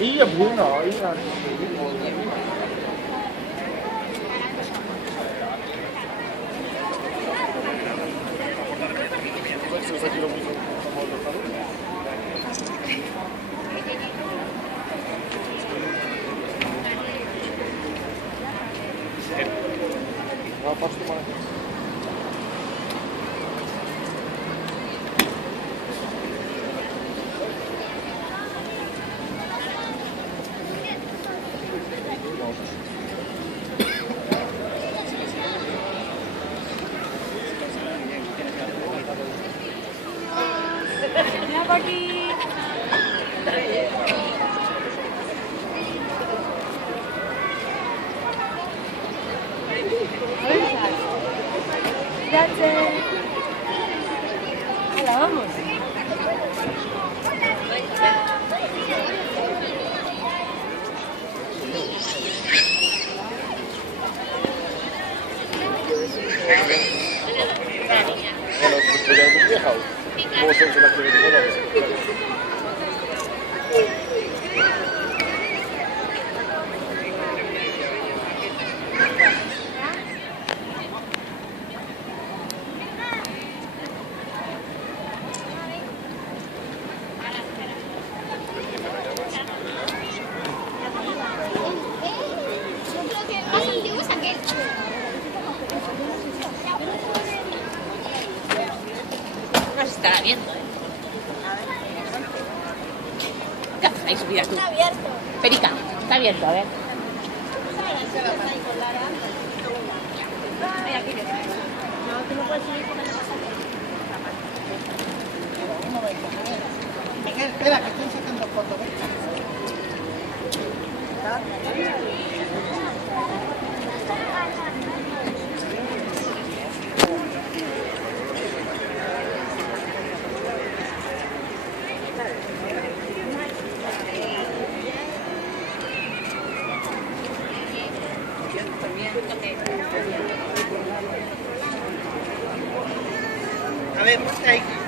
Ý là muốn rồi, ý là estará viendo, ¿eh? ¿Qué haces ahí subida tú? Está abierto. Perica, está abierto, a ver. No, tú no puedes subir porque no pasa nada. Miguel, espera, que estoy sacando fotos. A ver, ponte ahí.